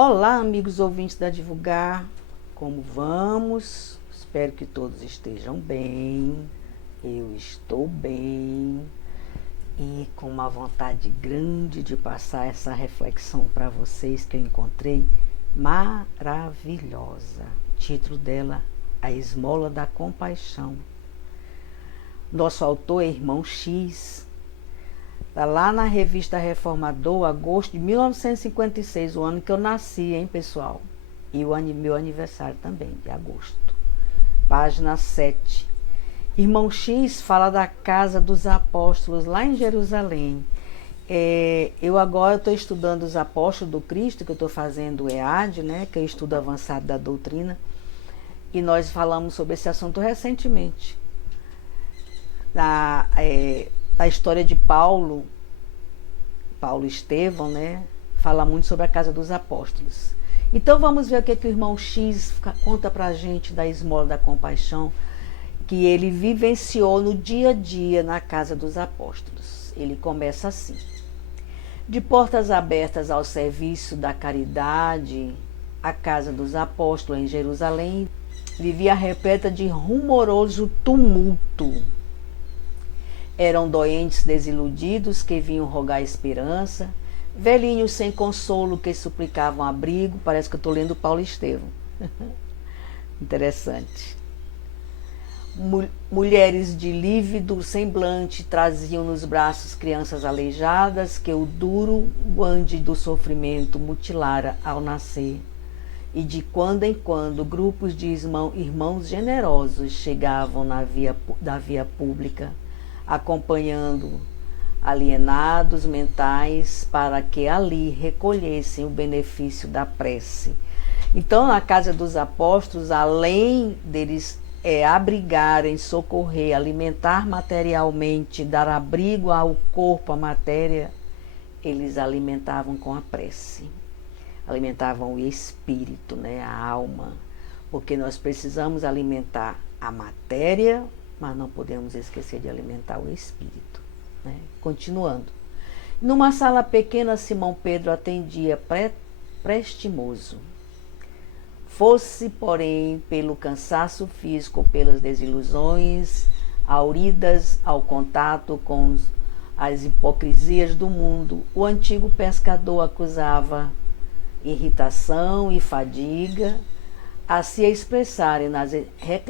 Olá, amigos ouvintes da Divulgar, como vamos? Espero que todos estejam bem. Eu estou bem e com uma vontade grande de passar essa reflexão para vocês que eu encontrei maravilhosa. O título dela, A Esmola da Compaixão. Nosso autor é Irmão X. Está lá na revista Reformador, agosto de 1956, o ano que eu nasci, hein, pessoal? E o meu aniversário também, de agosto. Página 7. Irmão X fala da casa dos apóstolos lá em Jerusalém. Eu agora estou estudando os apóstolos do Cristo, que eu estou fazendo o EAD, né, que é o estudo avançado da doutrina. E nós falamos sobre esse assunto recentemente. A história de Paulo Estevão, né, fala muito sobre a casa dos apóstolos. Então vamos ver o que o irmão X conta pra gente da esmola da compaixão, que ele vivenciou no dia a dia na casa dos apóstolos. Ele começa assim: de portas abertas ao serviço da caridade, a casa dos apóstolos em Jerusalém vivia repleta de rumoroso tumulto. Eram doentes desiludidos que vinham rogar esperança, velhinhos sem consolo que suplicavam abrigo. Parece que eu estou lendo Paulo Estevão. Interessante. Mulheres de lívido semblante traziam nos braços crianças aleijadas que o duro guande do sofrimento mutilara ao nascer. E de quando em quando grupos de irmãos generosos chegavam da via pública, acompanhando alienados mentais para que ali recolhessem o benefício da prece. Então, na casa dos apóstolos, além deles abrigarem, socorrer, alimentar materialmente, dar abrigo ao corpo, à matéria, eles alimentavam com a prece, alimentavam o espírito, né, a alma, porque nós precisamos alimentar a matéria, mas não podemos esquecer de alimentar o espírito, né? Continuando. Numa sala pequena, Simão Pedro atendia prestimoso. Fosse, porém, pelo cansaço físico, pelas desilusões, auridas ao contato com as hipocrisias do mundo, o antigo pescador acusava irritação e fadiga a se expressarem nas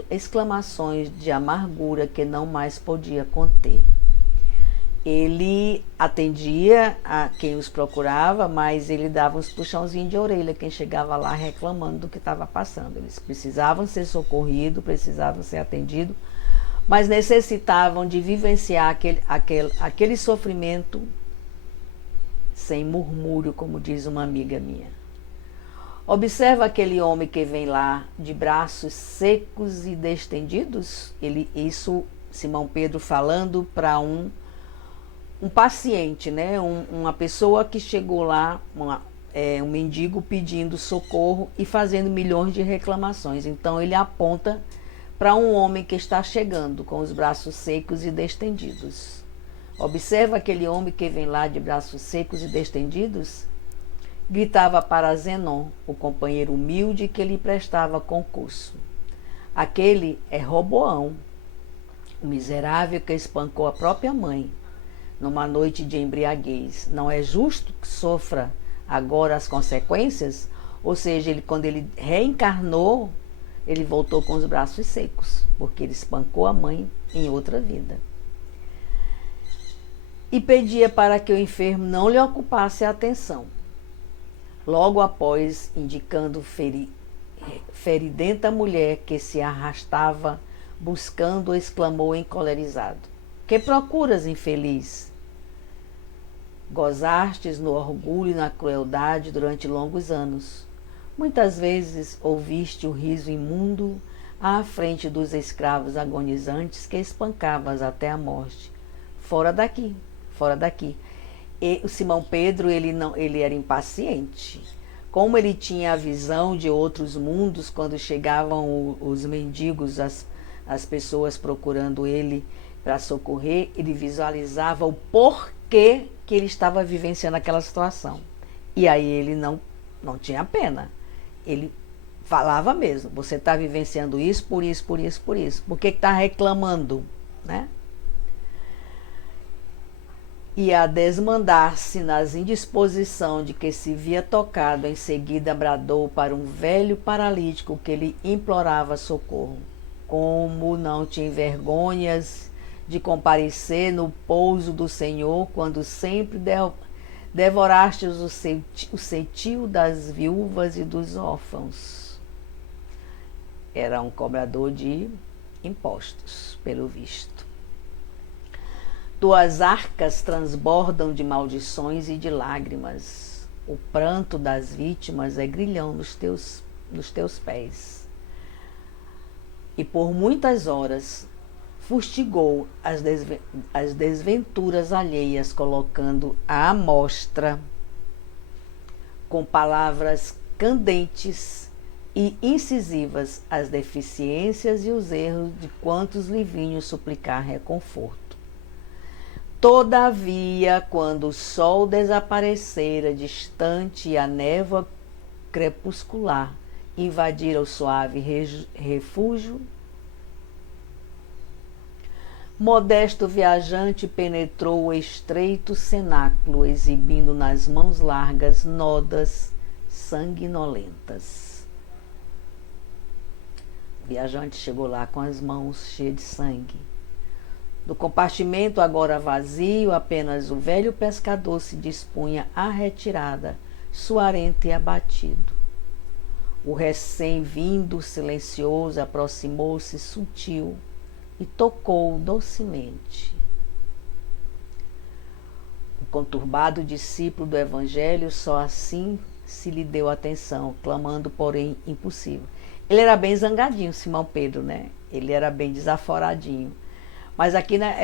exclamações de amargura que não mais podia conter. Ele atendia a quem os procurava, mas ele dava uns puxãozinhos de orelha quem chegava lá reclamando do que estava passando. Eles precisavam ser socorridos, precisavam ser atendidos, mas necessitavam de vivenciar aquele sofrimento sem murmúrio, como diz uma amiga minha. Observa aquele homem que vem lá de braços secos e destendidos. Isso Simão Pedro falando para um paciente, né? Uma pessoa que chegou lá, um mendigo pedindo socorro e fazendo milhões de reclamações. Então ele aponta para um homem que está chegando com os braços secos e destendidos. Observa aquele homem que vem lá de braços secos e destendidos. Gritava para Zenon, o companheiro humilde que lhe prestava concurso. Aquele é Roboão, o miserável que espancou a própria mãe numa noite de embriaguez. Não é justo que sofra agora as consequências? Ou seja, quando ele reencarnou, ele voltou com os braços secos, porque ele espancou a mãe em outra vida. E pedia para que o enfermo não lhe ocupasse a atenção. Logo após, indicando feridenta mulher que se arrastava buscando, exclamou encolerizado: que procuras, infeliz? Gozastes no orgulho e na crueldade durante longos anos. Muitas vezes ouviste o riso imundo à frente dos escravos agonizantes que espancavas até a morte. Fora daqui, fora daqui. E o Simão Pedro, ele era impaciente. Como ele tinha a visão de outros mundos, quando chegavam os mendigos, as pessoas procurando ele para socorrer, ele visualizava o porquê que ele estava vivenciando aquela situação. E aí ele não não tinha pena. Ele falava mesmo, você está vivenciando isso, por isso, por isso, por isso. Por que está reclamando, né? E a desmandar-se nas indisposição de que se via tocado, em seguida bradou para um velho paralítico que lhe implorava socorro. Como não te envergonhas de comparecer no pouso do Senhor, quando sempre devorastes o cetil das viúvas e dos órfãos? Era um cobrador de impostos, pelo visto. Tuas arcas transbordam de maldições e de lágrimas. O pranto das vítimas é grilhão nos teus pés. E por muitas horas fustigou as desventuras alheias, colocando à amostra, com palavras candentes e incisivas, as deficiências e os erros de quantos lhe vinham suplicar reconforto. Todavia, quando o sol desaparecera distante e a névoa crepuscular invadira o suave refúgio, modesto viajante penetrou o estreito cenáculo, exibindo nas mãos largas nodas sanguinolentas. O viajante chegou lá com as mãos cheias de sangue. Do compartimento agora vazio, apenas o velho pescador se dispunha à retirada, suarento e abatido. O recém-vindo silencioso aproximou-se sutil e tocou docemente. O conturbado discípulo do Evangelho só assim se lhe deu atenção, clamando, porém, impossível. Ele era bem zangadinho, Simão Pedro, né? Ele era bem desaforadinho. Mas aqui, né,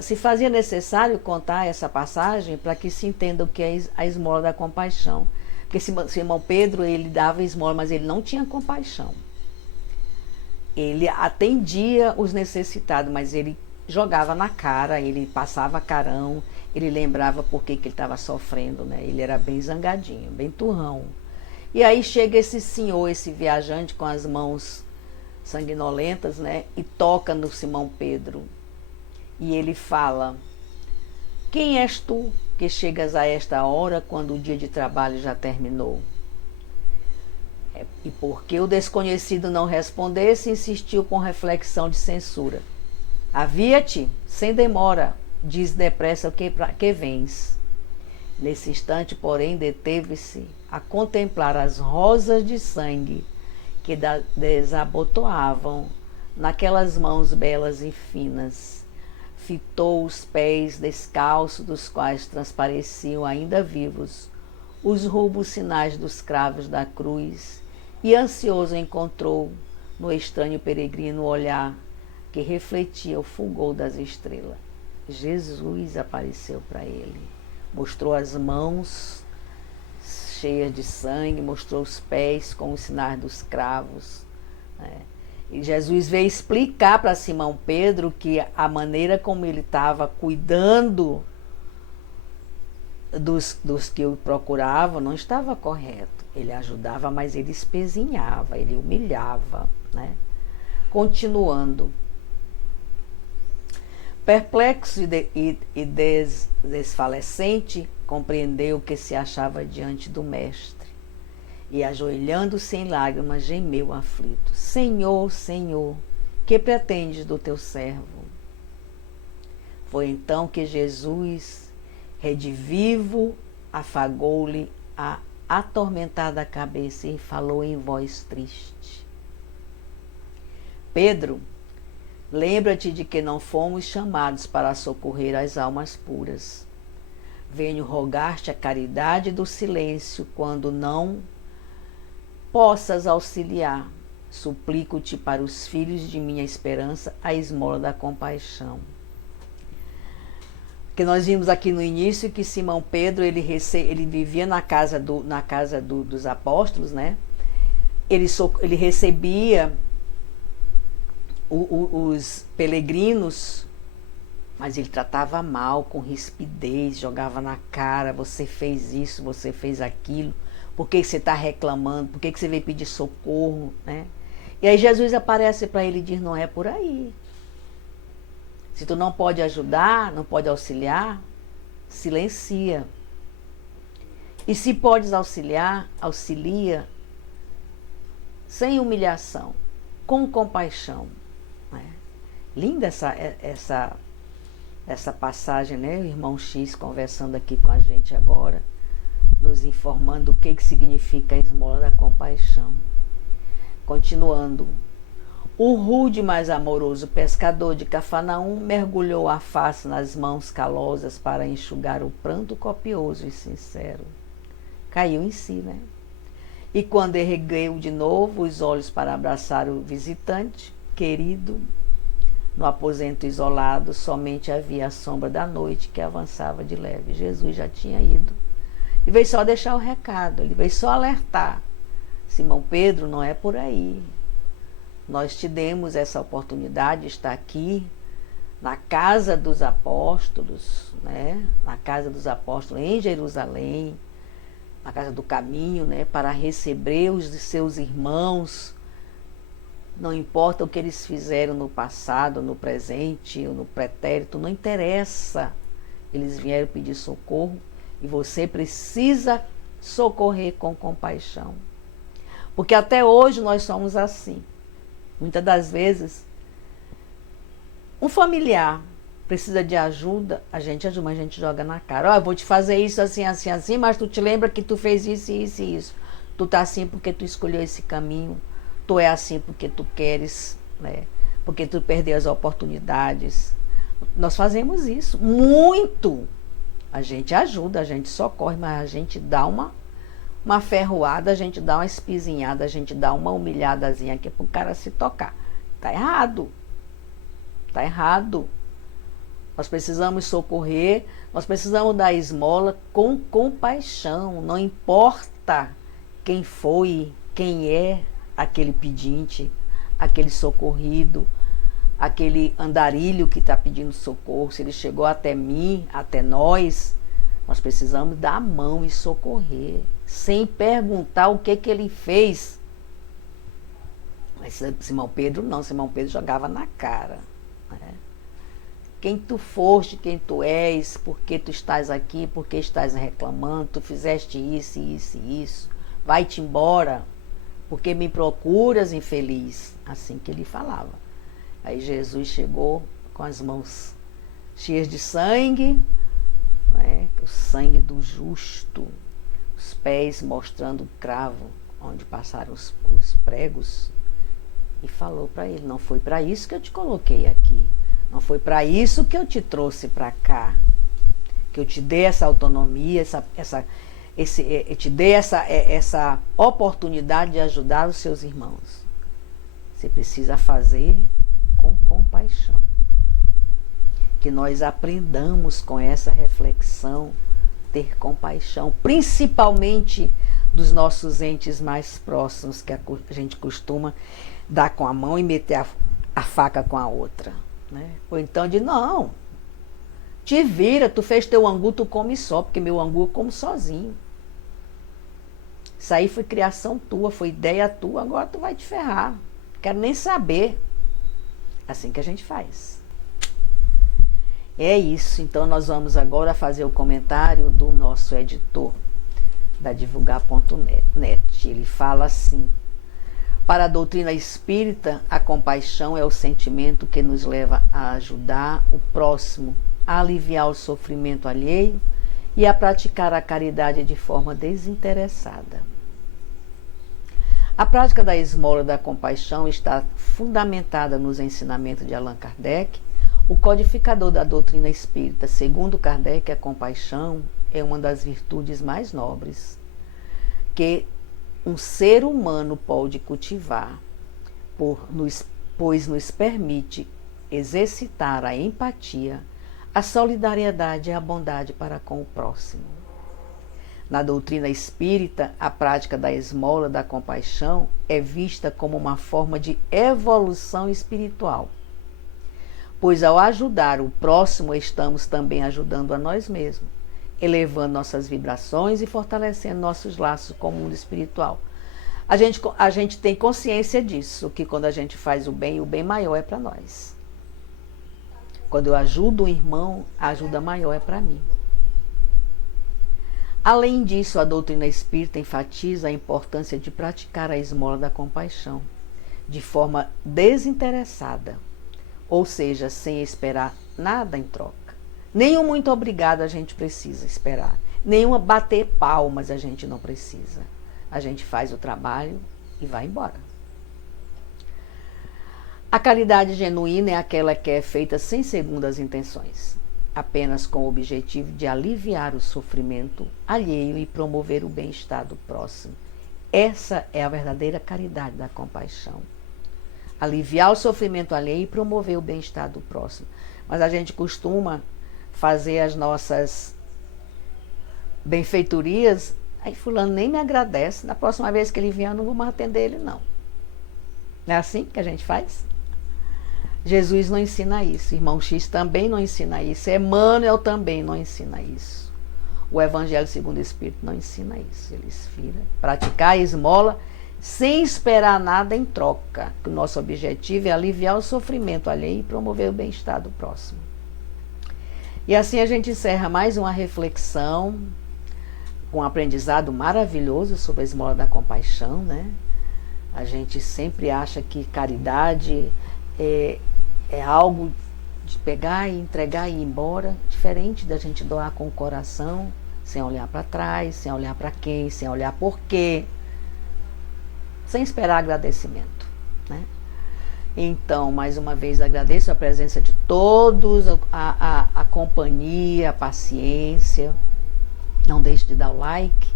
se fazia necessário contar essa passagem para que se entenda o que é a esmola da compaixão. Porque Simão Pedro, ele dava esmola, mas ele não tinha compaixão. Ele atendia os necessitados, mas ele jogava na cara, ele passava carão, ele lembrava por que ele estava sofrendo, né? Ele era bem zangadinho, bem turrão. E aí chega esse senhor, esse viajante com as mãos sanguinolentas, né? E toca no Simão Pedro. E ele fala: quem és tu que chegas a esta hora, quando o dia de trabalho já terminou? E porque o desconhecido não respondesse, insistiu com reflexão de censura: havia-te, sem demora, diz depressa que vens. Nesse instante, porém, deteve-se a contemplar as rosas de sangue que desabotoavam naquelas mãos belas e finas. Fitou os pés descalços, dos quais transpareciam ainda vivos os rubros sinais dos cravos da cruz, e ansioso encontrou no estranho peregrino o olhar que refletia o fulgor das estrelas. Jesus apareceu para ele, mostrou as mãos cheias de sangue, mostrou os pés com os sinais dos cravos, né? E Jesus veio explicar para Simão Pedro que a maneira como ele estava cuidando dos que o procuravam não estava correto. Ele ajudava, mas ele espezinhava, ele humilhava, né? Continuando. Perplexo e desfalecente, compreendeu que se achava diante do Mestre. E, ajoelhando-se em lágrimas, gemeu aflito: Senhor, Senhor, que pretendes do teu servo? Foi então que Jesus, redivivo, afagou-lhe a atormentada cabeça e falou em voz triste: Pedro, lembra-te de que não fomos chamados para socorrer as almas puras. Venho rogar-te a caridade do silêncio quando não possas auxiliar. Suplico-te para os filhos de minha esperança a esmola da compaixão. Que nós vimos aqui no início que Simão Pedro ele vivia na casa dos apóstolos, né? Ele recebia os peregrinos Mas ele tratava mal, com rispidez, jogava na cara, você fez isso, você fez aquilo, por que você está reclamando, por que você veio pedir socorro, né? E aí Jesus aparece para ele e diz, não é por aí. Se tu não pode ajudar, não pode auxiliar, silencia. E se podes auxiliar, auxilia sem humilhação, com compaixão. Né? Linda essa passagem, né? O irmão X conversando aqui com a gente agora, nos informando o que significa a esmola da compaixão. Continuando. O rude, mas amoroso pescador de Cafarnaum mergulhou a face nas mãos calosas para enxugar o pranto copioso e sincero. Caiu em si, né? E quando ergueu de novo os olhos para abraçar o visitante querido, no aposento isolado somente havia a sombra da noite que avançava de leve. Jesus já tinha ido. Ele veio só deixar o recado, ele veio só alertar. Simão Pedro, não é por aí. Nós te demos essa oportunidade de estar aqui na casa dos apóstolos, né? Na casa dos apóstolos em Jerusalém, na casa do caminho, né? Para receber os de seus irmãos. Não importa o que eles fizeram no passado, no presente ou no pretérito, não interessa. Eles vieram pedir socorro e você precisa socorrer com compaixão. Porque até hoje nós somos assim. Muitas das vezes, um familiar precisa de ajuda, a gente joga na cara. Ó, eu vou te fazer isso assim, assim, assim, mas tu te lembra que tu fez isso, isso e isso. Tu tá assim porque tu escolheu esse caminho. Tu é assim porque tu queres, né? Porque tu perdeu as oportunidades. Nós fazemos isso muito. A gente ajuda, a gente socorre, mas a gente dá uma ferroada, a gente dá uma espizinhada, a gente dá uma humilhadazinha aqui para o cara se tocar. Tá errado. Tá errado. Nós precisamos socorrer, nós precisamos dar esmola com compaixão. Não importa quem foi, quem é aquele pedinte, aquele socorrido, aquele andarilho que está pedindo socorro. Se ele chegou até mim, até nós precisamos dar a mão e socorrer, sem perguntar o que ele fez. Mas Simão Pedro não, Simão Pedro jogava na cara. Né? Quem tu foste, quem tu és, por que tu estás aqui, por que estás reclamando, tu fizeste isso, isso e isso, vai-te embora, porque me procuras, infeliz. Assim que ele falava. Aí Jesus chegou com as mãos cheias de sangue, né? O sangue do justo, os pés mostrando o cravo onde passaram os pregos, e falou para ele, não foi para isso que eu te coloquei aqui, não foi para isso que eu te trouxe para cá, que eu te dei essa autonomia, eu te dei essa oportunidade de ajudar os seus irmãos. Você precisa fazer com compaixão. Que nós aprendamos com essa reflexão, ter compaixão, principalmente dos nossos entes mais próximos, que a gente costuma dar com a mão e meter a faca com a outra. Né? Ou então de, não, te vira, tu fez teu angu, tu come só, porque meu angu eu como sozinho. Isso aí foi criação tua, foi ideia tua, agora tu vai te ferrar. Quero nem saber. Assim que a gente faz. É isso, então nós vamos agora fazer o comentário do nosso editor da divulgar.net. Ele fala assim: para a doutrina espírita, a compaixão é o sentimento que nos leva a ajudar o próximo, a aliviar o sofrimento alheio e a praticar a caridade de forma desinteressada. A prática da esmola da compaixão está fundamentada nos ensinamentos de Allan Kardec, o codificador da doutrina espírita. Segundo Kardec, a compaixão é uma das virtudes mais nobres que um ser humano pode cultivar, pois nos permite exercitar a empatia, a solidariedade e a bondade para com o próximo. Na doutrina espírita, a prática da esmola da compaixão é vista como uma forma de evolução espiritual, pois ao ajudar o próximo, estamos também ajudando a nós mesmos, elevando nossas vibrações e fortalecendo nossos laços com o mundo espiritual. A gente tem consciência disso, que quando a gente faz o bem maior é para nós. Quando eu ajudo um irmão, a ajuda maior é para mim. Além disso, a doutrina espírita enfatiza a importância de praticar a esmola da compaixão, de forma desinteressada, ou seja, sem esperar nada em troca. Nenhum muito obrigado a gente precisa esperar. Nenhuma bater palmas a gente não precisa. A gente faz o trabalho e vai embora. A caridade genuína é aquela que é feita sem segundas intenções, apenas com o objetivo de aliviar o sofrimento alheio e promover o bem-estar do próximo. Essa é a verdadeira caridade da compaixão. Aliviar o sofrimento alheio e promover o bem-estar do próximo. Mas a gente costuma fazer as nossas benfeitorias, aí fulano nem me agradece, na próxima vez que ele vier eu não vou mais atender ele não. Não é assim que a gente faz? Jesus não ensina isso, irmão X também não ensina isso, Emmanuel também não ensina isso. O Evangelho segundo o Espírito não ensina isso. Ele ensina praticar a esmola sem esperar nada em troca, que o nosso objetivo é aliviar o sofrimento alheio e promover o bem-estar do próximo. E assim a gente encerra mais uma reflexão, um aprendizado maravilhoso sobre a esmola da compaixão, né? A gente sempre acha que caridade é algo de pegar e entregar e ir embora, diferente da gente doar com o coração, sem olhar para trás, sem olhar para quem, sem olhar por quê, sem esperar agradecimento, né? Então, mais uma vez, agradeço a presença de todos, a companhia, a paciência. Não deixe de dar o like,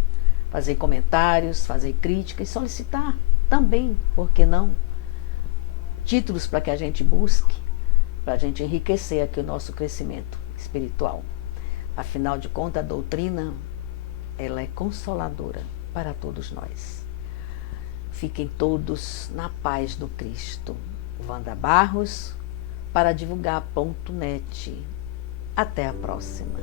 fazer comentários, fazer críticas e solicitar também, por que não, títulos para que a gente busque, para a gente enriquecer aqui o nosso crescimento espiritual. Afinal de contas, a doutrina, ela é consoladora para todos nós. Fiquem todos na paz do Cristo. Wanda Barros, para divulgar.net. Até a próxima.